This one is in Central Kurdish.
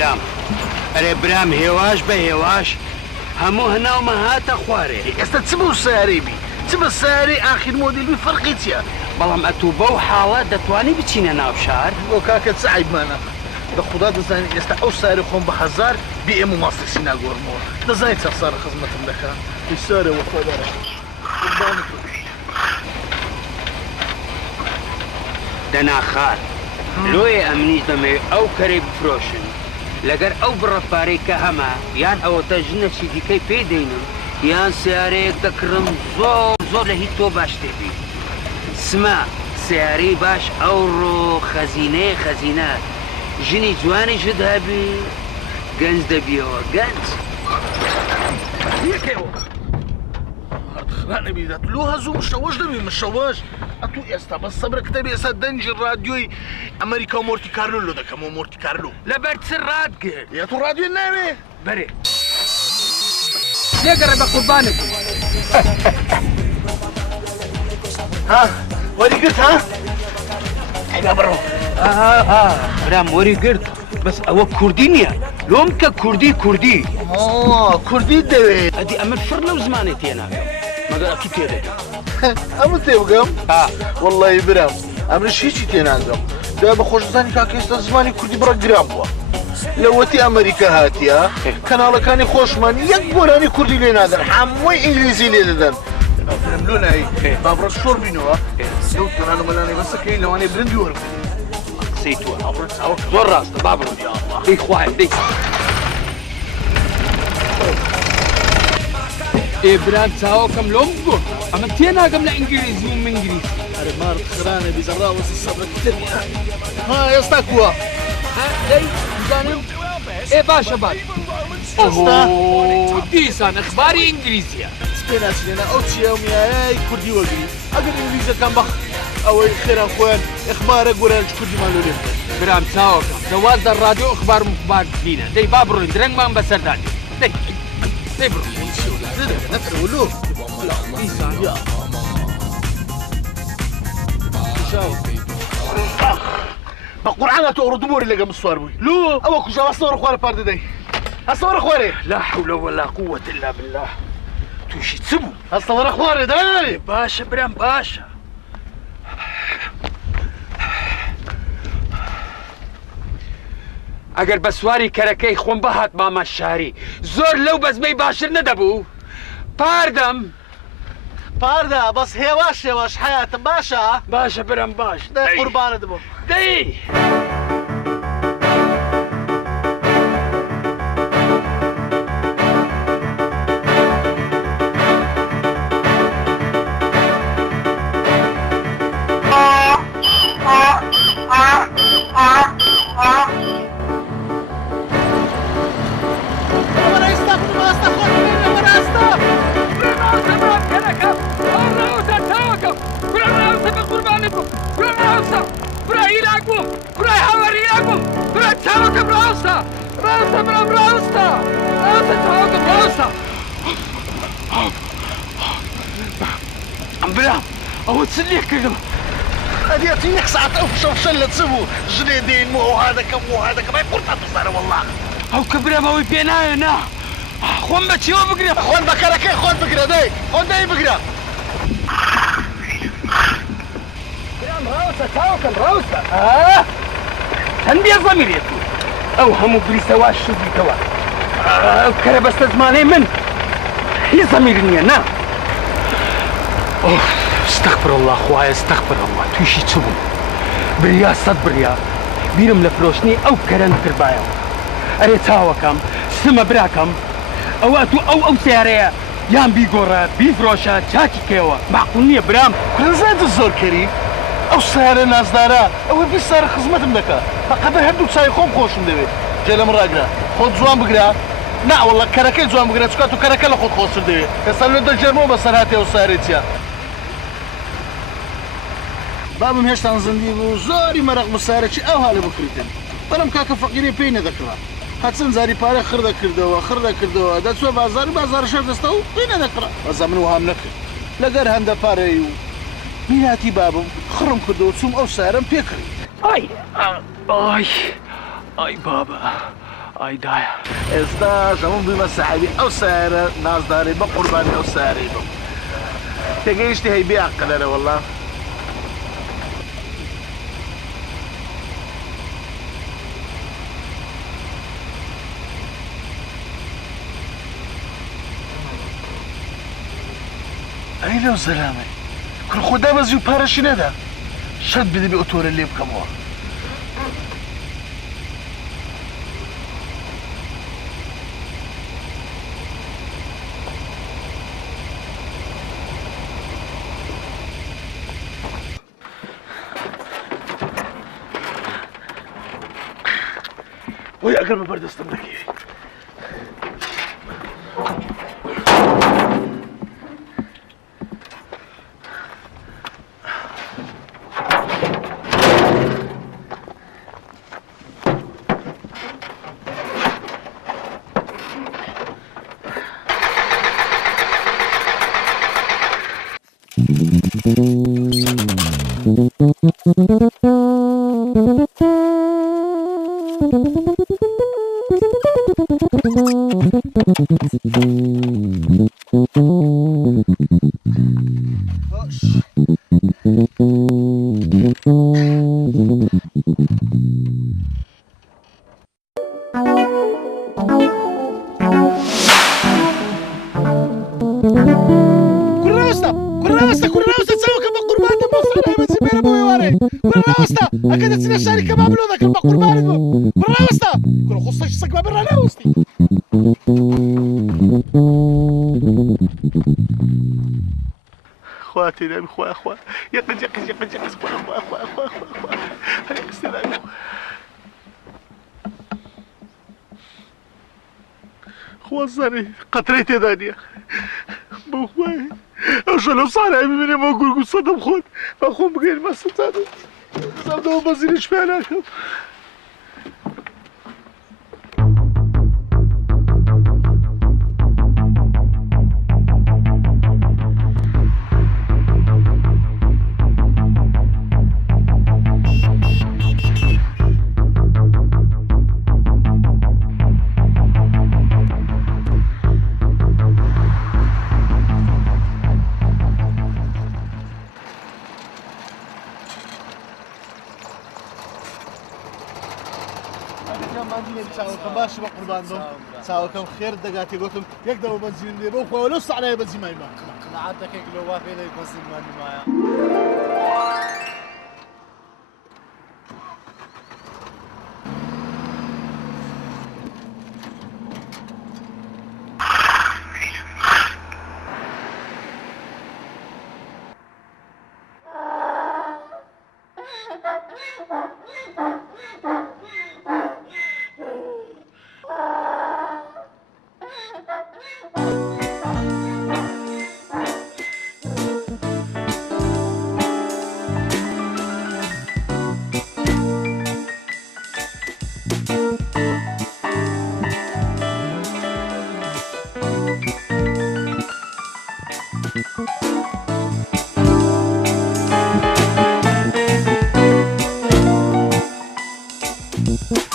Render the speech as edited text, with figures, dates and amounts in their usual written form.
برام ئەرێ برام هێواش بە هێواش هەموو هەناومە هاتە خوارێ ئێستا چ بۆ سیارەی بی چ بە سیارەی ئاخیر مۆدیلبی فەرقی چییە؟ بەڵام ئەتوو بەو حاڵە دەتوانی بچینە ناو شار بۆ کاکە چ عیبمانە لە خوددا دەزانین ئێستا ئەو ساری خۆم بە هەزار بی ئێمە ماسێسی ناگۆڕمەوە دەزانین چەند سارە خزمەتم دەکات سارە وەفادارە دەناخات لۆیە ئەمنیش دەمەوێت ئەو کەرەی بفرۆشن لەگەر ئەو بڕەپارەی کە هەمە یان ئەوەتە ژنەشی دیکەی پێدەینم یان سیارەیەک دەکڕم زۆر لە هیچ تۆ باش تێبی سما سیارەی باش ئەوڕۆ خەزینە ژنی جوانیشت هەبی گەنج دەبیەوە گەنج خرانەبی دەتلو هەزوو مشەوەش دەبی مشەوەش ئەتوو ئێستا بە سەبرە کتەبی ئێستا دەنجی ڕادیۆی ئەمریکا و مۆرتی کارلۆ لۆ دەکەمەوە مۆرتی کارلۆ لەبەر چ ڕادگرت یا تو ڕادیۆ ناوێ بەرێ لێگەڕێ بە قوربانت ها وەریگرت ها ئەینا بڕۆ برام وەریگرت بەس ئەوە کوردی نییە لۆم کە کوردی کوردی دەوێت ئەدی ئەمە فڕ لەو زمانێت تێناکەم مەگەر ئەکی تێدەکەم ئەمە تێ بگەم وەڵڵی برام ئەمرش هیچی تێناگەم دا بە خۆشزانی کاکە ئێستا زمانی کوردی بڕە گرام بووە لەوەتی ئەمریکا هاتیە کەناڵەکانی خۆشمان یەک بۆرانی کوردی لێ نادەن هەمووی ئینگلیزی لێ دەدەن لۆ نایی با بڕە شۆر بینەوە لەو تۆنانە مەلانەی بەسەکەی لەوانەی برندی وەربێت قسەی تووە زۆر ڕاستە با بڕۆ دەی خوایە دەی ئێبران چاوەکەم لۆم بوو ئەمە تێناگەم لە ئینگلیزی و منگلیزی ئەرە مارد خرانە بیزەڕاوەسی سەبرە کتێنی ها ئێستا کووە دەی بزانم ئێ باشە باش دیسان ئەخباری ئینگلیزیە سپێ ناچێنە ئەو چیە میایای کوردی وەگری ئەگەر ئینگلیزەکان بەخ ئەوەی خێران خۆیان ئەخبارە گۆرانج کوردیمان لۆ لێ برام چاوەکەم دەواز دە ڕادیۆ ئەخبار مخبار بینە دەی با بڕۆین درەنگمان بەسەردانی دەی بڕۆ نەفرولو بە قورعانە تۆ ڕوودمۆری لەگەم سوار بووی لو ئەوە کوژە هەستەوەڕ خوارە پار دەدەی هەستەوەڕە خوارێ لا حول ولا قوة إلا بالله تووشی چ بوو هەستەوەڕە خوارێ دای باشە برام باشە ئەگەر بە سواری کەرەکەی خۆم بەهات مامە شاری زۆر لەو بەزمەی باشتر نەدەبوو پاردەم پاردا بەس هێواش حیاتم باشە برم باش دەی قوربانت بوو دەی برام ئەوە چ لێ کردم ئەدێتی یەک ساعت ئەو شەوشەل لە چ بوو ژنێ دێن وها دەکەم ئەی قورتان بزانە وەڵڵا ئەو کە برام ئەوەی پێ نایە نا خۆم بە چیوە بگرێ خۆن بە کەرەکەی خۆت بگرە دەی خۆن دەی بگرە برام ڕاوسە چاوەکەم ڕاوسە هەندێ زەمیرێت ئەو هەموو بریسەوا شوبیتەوە ئەو کەرە بەستە زمانەی من هیچ زەمیر نییە نا استغفر الله خوایە استغفر الله تووشی چ بوو بریا سەد بریا بیرم لە فرۆشتنی ئەو کەرەن کردبایەوە ئەرێ چاوەکەم سمە براکەم ئەوە تو ئەو سیارەیە یان بیگۆڕە بیفرۆشە چاکی کێوە معقول نییە برام کوێنزانتە زۆر کەری ئەو سیارە نازدارە ئەوە بی سارە خزمەتم دەکات بەقەدەر هەردوو چای خۆم خۆشم دەوێت جێ لەم ڕاگرا خۆت جوان بگرە ناوەڵە کەرەکەی جوان بگرە چکات و کەرەکە لە خۆت خۆشتر دەوێت ئێستا لێ دەجێرمەوە بەسەر هاتی ئەو سارێتیە بابم هێشتا زەندی بوو زۆری مەرەق مسارێکی ئەو هەڵێ بکریتن بەڵام کاکە فەقیری پێی نەدەکڕا هەچەند زاری پارە خردەکردەوە دەچوە بازار شەر دەستە و پێی نەدەکڕا بەزە من وهام نەکرد لەگەر هەندە پارەی و میراتی بابم خڕم کردەوە چوم ئەو سارم پێکرد ئای بابا ئایدایە ئێستا هەموو بوومە سەحیبی ئەو سارە نازدارێ بە قوربانی ئەو سارەی بم تێگەیشتی هەیبێ عەقلەرە وەڵڵا ئەی لەو زەلامەی کوڕ خۆدا بەزی و پارەشی نەدا شەرت بدە بێ ئۆتۆرە لێ بکەمەوە وای ئەگەر بە بەردەستم نەکەوی أكيد تسير الشركة ما بلو ذاك البقر بارد برا وسطا كل خصيش سقبا برا لا وسطي خواتي نبي خويا خويا يقز يقز يقز يقز خويا خويا خويا خويا خويا هيا استنى خويا صاري قطريتي دانيا بو خويا أجل صار مني ما أقول صدم خود ما خون بغير ما ستانو صدموا بزينش فعلاكم باشی با قربان بم چاوکم خیر دەگاتی گوتم یەک دەوە بەنزین لێ بۆ خۆ لەو ساعەیە بەنزی مایمە لەعادەکەی لەوا پێ دەی بەنزینمانی مایە Thank you.